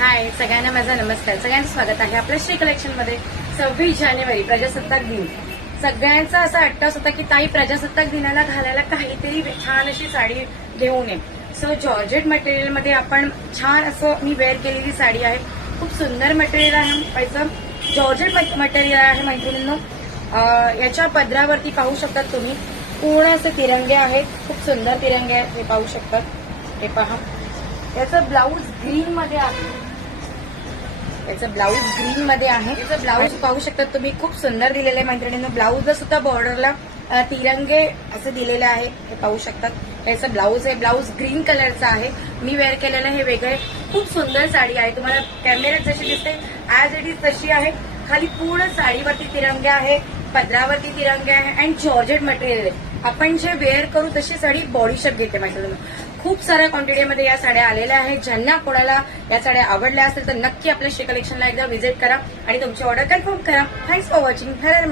हाय सगळ्यांना माझा नमस्कार. सगळ्यांचं स्वागत आहे आपल्या श्री कलेक्शन मध्ये. 26 जानेवारी प्रजासत्ताक दिन. सगळ्यांचा असा अट्टास होता की ताई प्रजासत्ताक दिनाला घालायला काहीतरी छान अशी साडी घेऊन ये. सो जॉर्जेट मटेरियल मध्ये आपण छान असं मी वेअर केलेली साडी आहे. खूप सुंदर मटेरियल आहे. पैसा जॉर्जेट मटेरियल आहे मैत्रिणींनो. याच्या पदरावरती पाहू शकतात तुम्ही पूर्ण असे तिरंगे आहेत. खूप सुंदर तिरंगे आहेत, हे पाहू शकतात. हे पहा, याचं ब्लाऊज ग्रीन मध्ये आहे. याचं ब्लाऊज ग्रीन मध्ये आहे. याचं ब्लाऊज पाहू शकतात तुम्ही, खूप सुंदर दिलेलं आहे मैत्रिणींनो. ब्लाऊज सुद्धा बॉर्डरला तिरंगे असं दिलेले आहे, हे पाहू शकतात. याचं ब्लाऊज आहे, ब्लाऊज ग्रीन कलरचा आहे. मी वेअर केलेलं हे वेगळे. खूप सुंदर साडी आहे. तुम्हाला कॅमेऱ्यात जशी दिसते ऍज इट इज तशी आहे. खाली पूर्ण साडीवरती तिरंगे आहे, पदरावरती तिरंगे आहे आणि जॉर्जेट मटेरियल आहे. आपण जे वेअर करू तशी साडी बॉडी शेप घेते मैत्रिणींनो. खूप साऱ्या क्वांटिटीमध्ये या साड्या आलेल्या आहेत. ज्यांना कोणाला या साड्या आवडल्या असेल तर नक्की आपल्या श्री कलेक्शनला एकदा व्हिजिट करा आणि तुमची ऑर्डर कन्फर्म करा. Thanks for watching. Her her